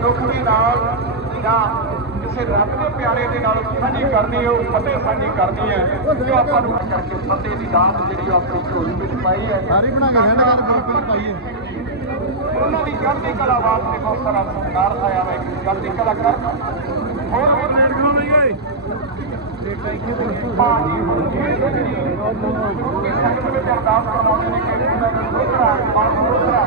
ਮਨੁੱਖ ਦੇ ਨਾਲ ਜਾਂ ਕਿਸੇ ਰੱਬ ਦੇ ਪਿਆਰੇ ਦੇ ਨਾਲ ਸਾਂਝੀ ਕਰਨੀ ਹੋ ਫਤਿਹ ਸਾਂਝੀ ਕਰਨੀ ਹੈ ਜੋ ਆਪਾਂ ਨੂੰ ਕਰਕੇ ਫਤਿਹ ਦੀ ਦਾਤ ਜਿਹੜੀ ਆਪਣੀ ਝੋਲੀ ਵਿੱਚ ਪਾਈ ਹੈ ਸਾਰੀ ਬਣਾ ਹੈ ਰਹਿਣਾ ਕਰ ਬਿਲਕੁਲ ਪਾਈ ਹੈ ਉਹਨਾਂ ਦੀ ਚੜ੍ਹਦੀ ਕਲਾ ਵਾਸਤੇ ਬਹੁਤ ਸਾਰਾ ਸੰਕਾਰ ਆਇਆ ਹੈ ਚੜ੍ਹਦੀ ਕਲਾ ਕਰ ਹੋਰ ਵੀ ਰੇਡ ਗਾਉਂ ਨਹੀਂ ਹੈ ਗਏ ਪਾਣੀ ਇਹ ਜਿਹੜੀ ਉਹ ਸੰਗਤ ਵਿੱਚ ਅਰਦਾਸ ਕਰਾਉਂਦੇ ਨੇ ਕਿ ਮੈਂ ਨੂੰ ਰੋਕਣਾ ਮਾਰ ਰੋਕਣਾ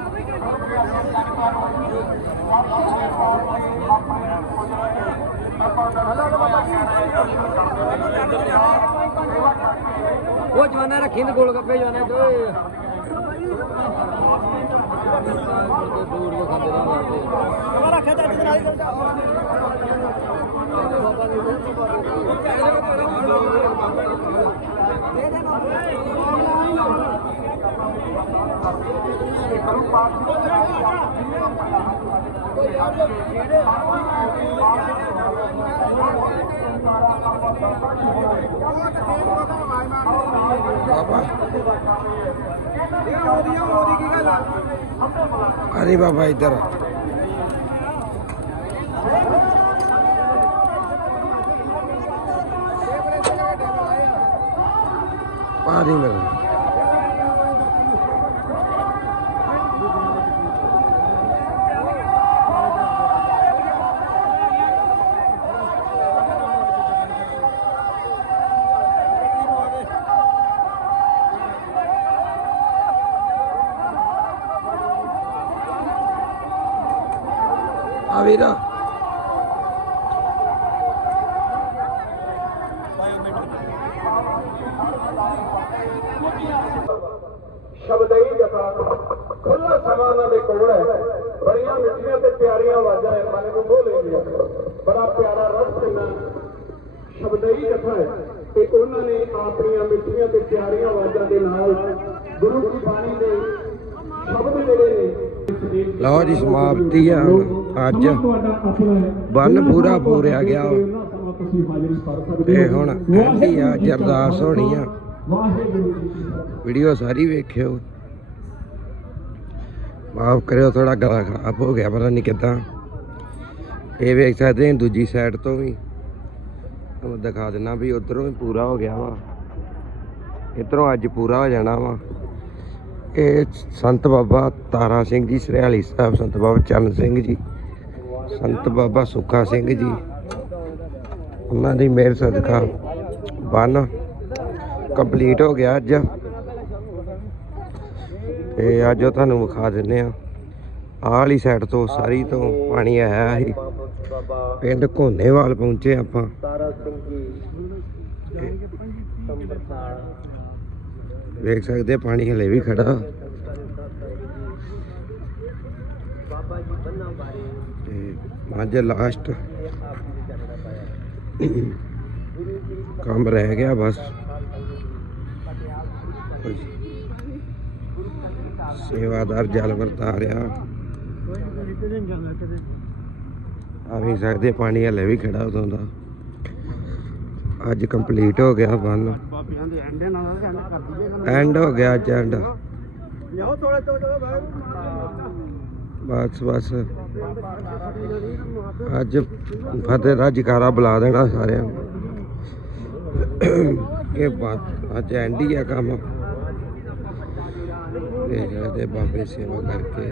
ਉਹ ਜਵਾਨਾ ਰੱਖੀ ਨੇ ਗੋਲ ਗੱਪੇ ਜਵਾਨਾ ਤੇ ਓਏ ਦੂਰ ਦੇ ਖਾਂਦੇ ਨਾ ਮਾਰਦੇ ਬਾਬਾ ਰੱਖਿਆ ਚੱਜ ਦੇ ਨਾਲ ਹੀ ਦੇ ਦੇ ਬਾਬਾ ਬਾਬਾ ਅਰੇ ਬਾਬਾ ਇੱਧਰ ਪਾਣੀ ਮਿਲ ਆਵੇਗਾ ਸ਼ਬਦ ਸ਼ਬਦਈ ਜਪਾ ਖੁੱਲਾ ਸਮਾਨਾ ਦੇ ਕੋਲ ਹੈ ਬੜੀਆਂ ਮਿੱਠੀਆਂ ਤੇ ਪਿਆਰੀਆਂ ਆਵਾਜ਼ਾਂ ਹੈ ਮਨ ਨੂੰ ਮੋਹ ਲੈਂਦੀਆਂ ਬੜਾ ਪਿਆਰਾ ਰਸ ਇਹਨਾਂ ਸ਼ਬਦਈ ਹੀ ਜਪਾ ਹੈ ਤੇ ਉਹਨਾਂ ਨੇ ਆਪਣੀਆਂ ਮਿੱਠੀਆਂ ਤੇ ਪਿਆਰੀਆਂ ਆਵਾਜ਼ਾਂ ਦੇ ਨਾਲ ਗੁਰੂ ਦੀ ਬਾਣੀ ਲਓ ਜੀ ਸਮਾਪਤੀ ਆ ਅੱਜ ਬੰਨ ਪੂਰਾ ਪੂਰਿਆ ਗਿਆ ਤੇ ਹੁਣ ਐਂਦੀ ਆ ਜਰਦਾਸ ਹੋਣੀ ਆ ਵੀਡੀਓ ਸਾਰੀ ਵੇਖਿਓ ਮਾਫ ਕਰਿਓ ਥੋੜਾ ਗਲਾ ਖਰਾਬ ਹੋ ਗਿਆ ਪਤਾ ਨਹੀਂ ਕਿਦਾਂ ਇਹ ਵੇਖ ਸਕਦੇ ਹੋ ਦੂਜੀ ਸਾਈਡ ਤੋਂ ਵੀ ਤੁਹਾਨੂੰ ਦਿਖਾ ਦਿੰਨਾ ਵੀ ਉਧਰੋਂ ਵੀ ਪੂਰਾ ਹੋ ਗਿਆ ਵਾ ਇਧਰੋਂ ਅੱਜ ਪੂਰਾ ਹੋ ਜਾਣਾ ਵਾ ਇਹ ਸੰਤ ਬਾਬਾ ਤਾਰਾ ਸਿੰਘ ਜੀ ਸਰਹਾਲੀ ਸਾਹਿਬ ਸੰਤ ਬਾਬਾ ਚੰਨ ਸਿੰਘ ਜੀ ਸੰਤ ਬਾਬਾ ਸੁੱਖਾ ਸਿੰਘ ਜੀ ਉਹਨਾਂ ਦੀ ਮਿਹਰ ਸਦਕਾ ਬਨ ਕੰਪਲੀਟ ਹੋ ਗਿਆ ਅੱਜ ਤੇ ਅੱਜ ਉਹ ਤੁਹਾਨੂੰ ਵਿਖਾ ਦਿੰਨੇ ਆ ਆਹਲੀ ਸਾਈਡ ਤੋਂ ਸਾਰੀ ਤੋਂ ਪਾਣੀ ਆਇਆ ਸੀ ਪਿੰਡ ਘੋਨੇਵਾਲ ਪਹੁੰਚੇ ਆਪਾਂ ਤਾਰਾ ਸਿੰਘ ਜੀ ਵੇਖ ਸਕਦੇ ਪਾਣੀ ਹਲੇ ਵੀ ਖੜਾ ਬਾਬਾ ਜੀ ਬੰਨਾ ਬਾਰੇ ਤੇ ਲਾਸਟ ਕੰਮ ਰਹਿ ਗਿਆ ਬਸ ਸੇਵਾਦਾਰ ਜਲ ਵਰਤਾ ਰਿਹਾ ਆ ਵੀ ਸਕਦੇ ਪਾਣੀ ਹਲੇ ਵੀ ਖੜਾ ਉਦੋਂ ਦਾ ਅੱਜ ਕੰਪਲੀਟ ਹੋ ਗਿਆ ਬੰਨਾ ਐਂਡ ਕਰ ਦਈਏ ਐਂਡ ਹੋ ਗਿਆ ਅੱਜ ਐਂਡ ਨੂੰ। ਲਿਆਓ ਥੋੜਾ ਥੋੜਾ ਬਸ ਬਸ ਅੱਜ ਫਤਿਹ ਦਾ ਘਾਰਾ ਬੁਲਾ ਦੇਣਾ ਸਾਰਿਆਂ ਇਹ ਬਾਤ ਅੱਜ ਐਂਡ ਹੀ ਆ ਕੰਮ ਇਹ ਜਿਹੜੇ ਬਾਬੇ ਸੇਵਾ ਕਰਕੇ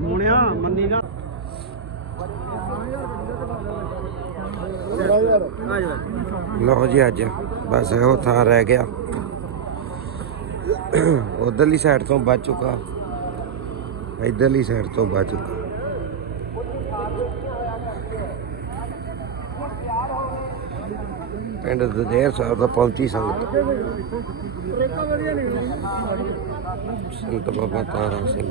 ਮੋਣਿਆ ਮੰਨੀ ਨਾ ਲਓ ਜੀ ਅੱਜ ਬਸ ਉਹ ਥਾਂ ਰਹਿ ਗਿਆ ਉਧਰਲੀ ਸਾਈਡ ਤੋਂ ਬਚ ਚੁੱਕਾ ਇਧਰਲੀ ਸਾਈਡ ਤੋਂ ਬਚ ਚੁੱਕਾ पिंड दर साहब का पंथी संगत संत बाबा तारा सिंह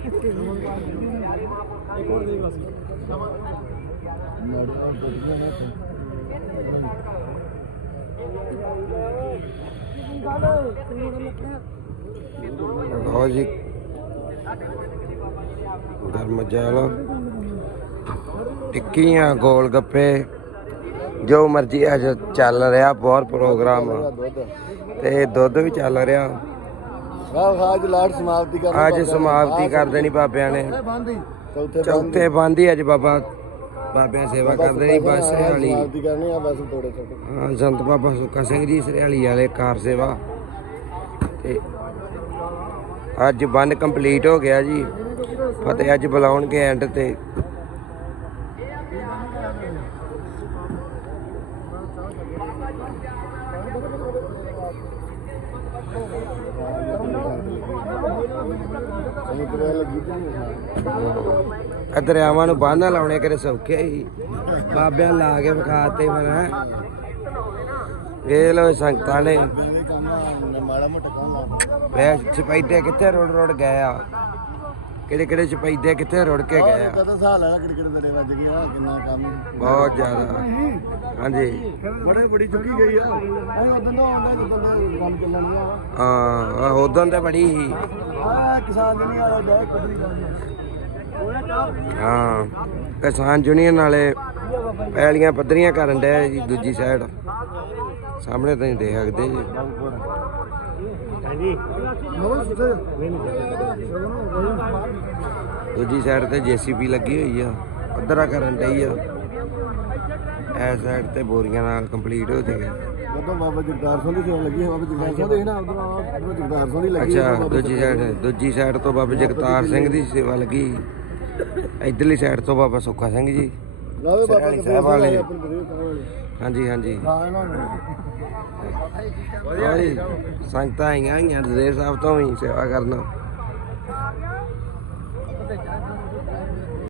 जी कर ਲਓ ਜੀ ਗਰਮਜਾਲ ਟਿੱਕੀਆਂ ਗੋਲ ਗੱਪੇ ਜੋ ਮਰਜੀ ਅੱਜ ਚੱਲ ਰਿਹਾ ਬਹੁਤ ਪ੍ਰੋਗਰਾਮ ਤੇ ਦੁੱਧ ਵੀ ਚੱਲ ਰਿਹਾ ਅੱਜ ਲਾਟ ਸਮਾਪਤੀ ਕਰ ਅੱਜ ਸਮਾਪਤੀ ਕਰ ਦੇਣੀ ਬਾਬਿਆਂ ਨੇ ਚੌਥੇ ਬੰਦੀ ਅੱਜ ਬਾਬਾ ਬਾਬਿਆਂ ਸੇਵਾ ਕਰਦੇ ਨਹੀਂ ਬਸ ਸਰੇਹਾਲੀ ਆ ਬਸ ਥੋੜੇ ਹਾਂ ਸੰਤ ਬਾਬਾ ਸੁੱਖਾ ਸਿੰਘ ਜੀ ਸਰੇਹਾਲੀ ਵਾਲੇ ਕਾਰ ਸੇਵਾ ਤੇ ਅੱਜ ਬੰਦ ਕੰਪਲੀਟ ਹੋ ਗਿਆ ਜੀ ਫਤਿਹ ਅੱਜ ਬੁਲਾਉਣਗੇ ਐਂਡ ਤੇ ਇਹ ਲੱਗੀ ਜਾਂਦੀ ਹੈ ਇਹ ਦਰਿਆਵਾਂ ਨੂੰ ਬਾਹਨਾ ਲਾਉਣੇ ਕਰੇ ਸੌਖੇ ਹੀ ਬਾਬਿਆਂ ਲਾ ਕੇ ਵਿਖਾਤੇ ਫਿਰ ਹੈ ਵੇਖ ਲੋ ਸੰਗਤਾਂ ਨੇ ਵੇ ਚਪਾਈਦੇ ਕਿੱਥੇ ਰੋੜ ਰੋੜ ਗਏ ਆ ਕਿਹੜੇ ਕਿਹੜੇ ਚਪਾਈਦੇ ਕਿੱਥੇ ਰੁੜ ਕੇ ਗਏ ਆ ਪਤਾ ਸਾਲ ਵਾਲਾ ਕਿਹੜੇ ਕਿਹੜੇ ਦਰੇ ਵੱਜ ਗਿਆ ਕਿੰਨਾ ਕੰਮ ਬਹੁਤ ਜ਼ਿਆਦਾ ਹਾਂਜੀ ਬੜੇ ਬੜੀ ਚੁੱਕੀ ਗਈ ਆ ਅਸੀਂ ਉਦੋਂ ਦਾ ਆਉਂਦਾ ਜਦੋਂ ਦਾ ਕੰਮ ਚੱਲਣ ਗਿਆ ਹਾਂ ਉਦੋਂ ਤੇ ਬੜੀ ਹੀ ਆ ਕਿਸਾਨ ਜਣੀ ਵਾਲਾ ਬੈ ਕੁਦਰੀ ਗੱਲ ਹਾਂ ਕਿਸਾਨ ਜੁਨੀਅਨ ਵਾਲੇ ਪੈਲੀਆਂ ਪੱਧਰੀਆਂ ਕਰਨ ਦੇ ਜੀ ਦੂਜੀ ਸਾਈਡ ਸਾਹਮਣੇ ਤਾਂ ਦੇਖ ਸਕਦੇ ਜੀ ਦੂਜੀ ਸਾਈਡ ਤੇ ਜੀਸੀਪੀ ਲੱਗੀ ਹੋਈ ਆ ਪੱਧਰਾ ਕਰਨ ਡਈ ਆ ਐ ਸਾਈਡ ਤੇ ਬੋਰੀਆਂ ਨਾਲ ਕੰਪਲੀਟ ਹੋ ਜੇਗਾ ਬਾਬਾ ਜਗਤਾਰ ਸਿੰਘ ਦੀ ਸੇਵਾ ਲੱਗੀ ਹੈ ਬਾਬਾ ਜਗਤਾਰ ਸਿੰਘ ਦੇ ਨਾ ਉਧਰ ਜਗਤਾਰ ਸਿੰਘ ਦੀ ਲੱਗੀ ਅੱਛਾ ਦੂਜੀ ਸਾਈਡ ਦੂਜੀ ਸਾਈਡ ਤੋਂ ਬਾਬਾ ਜਗਤਾਰ ਸਿੰਘ ਦੀ ਸੇਵਾ ਲੱਗੀ ਇਧਰਲੀ ਸਾਈਡ ਤੋਂ ਬਾਬਾ ਸੁੱਖਾ ਸਿੰਘ ਜੀ ਲਾਵੇ ਬਾਬਾ ਜੀ ਸਾਹਿਬ ਵਾਲੇ ਹਾਂਜੀ ਹਾਂਜੀ ਹਾਂ ਸੰਗਤਾਂ ਆਈਆਂ ਆਈਆਂ ਦਰੇਰ ਸਾਹਿਬ ਤੋਂ ਵੀ ਸੇਵਾ ਕਰਨਾ